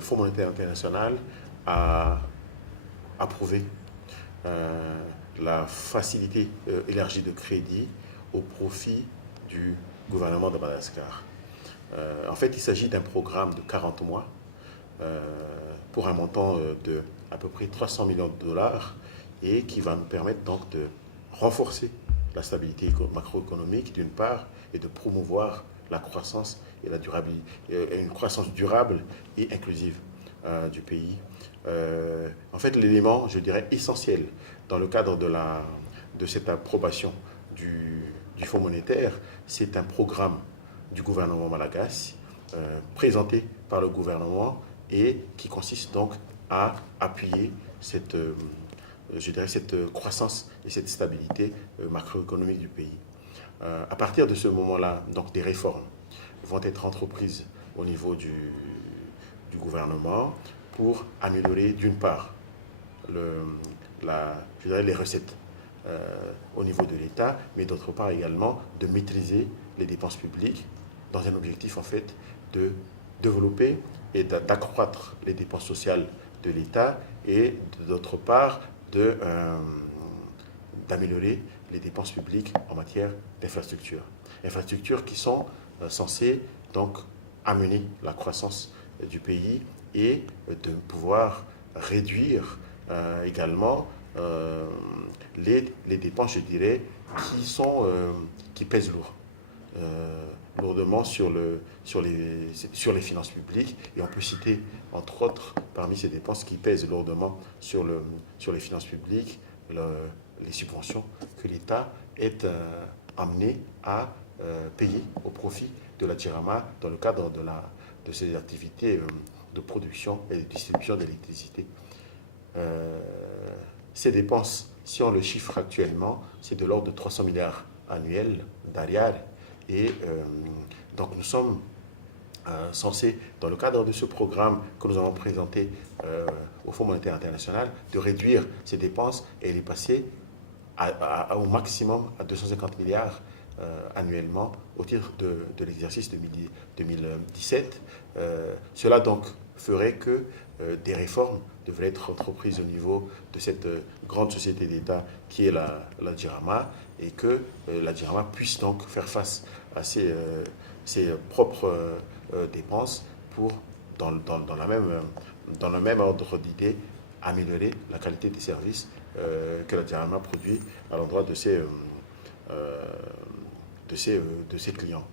Fonds monétaire international a approuvé la facilité élargie de crédit au profit du gouvernement de Madagascar. En fait, il s'agit d'un programme de 40 mois pour un montant de à peu près 300 millions de dollars et qui va nous permettre donc de renforcer la stabilité macroéconomique d'une part et de promouvoir la croissance et la durabilité, une croissance durable et inclusive du pays. En fait, l'élément, je dirais, essentiel dans le cadre de cette approbation du Fonds monétaire, c'est un programme du gouvernement malagasy présenté par le gouvernement et qui consiste donc à appuyer cette, je dirais, cette croissance et cette stabilité macroéconomique du pays. À partir de ce moment-là, donc des réformes vont être entreprises au niveau du gouvernement pour améliorer d'une part je dirais les recettes au niveau de l'État, mais d'autre part également de maîtriser les dépenses publiques dans un objectif en fait de développer et d'accroître les dépenses sociales de l'État et d'autre part d'améliorer les dépenses publiques en matière d'infrastructures. Infrastructures qui sont censées donc amener la croissance du pays et de pouvoir réduire également les dépenses, je dirais, qui pèsent lourdement sur les finances publiques. Et on peut citer, entre autres, parmi ces dépenses qui pèsent lourdement sur les finances publiques, les subventions que l'État est amené à payer au profit de la Djirama dans le cadre de ses activités de production et de distribution d'électricité. Ces dépenses, si on le chiffre actuellement, c'est de l'ordre de 300 milliards annuels d'ARIAR. Et donc nous sommes censés, dans le cadre de ce programme que nous avons présenté au Fonds monétaire international, de réduire ces dépenses et les passer au maximum à 250 milliards annuellement au titre de l'exercice 2017. Cela donc ferait que des réformes devraient être entreprises au niveau de cette grande société d'État qui est la Djirama et que la Djirama puisse donc faire face à ses propres dépenses pour, dans le même ordre d'idée, améliorer la qualité des services que la Djirama produit à l'endroit de ses clients.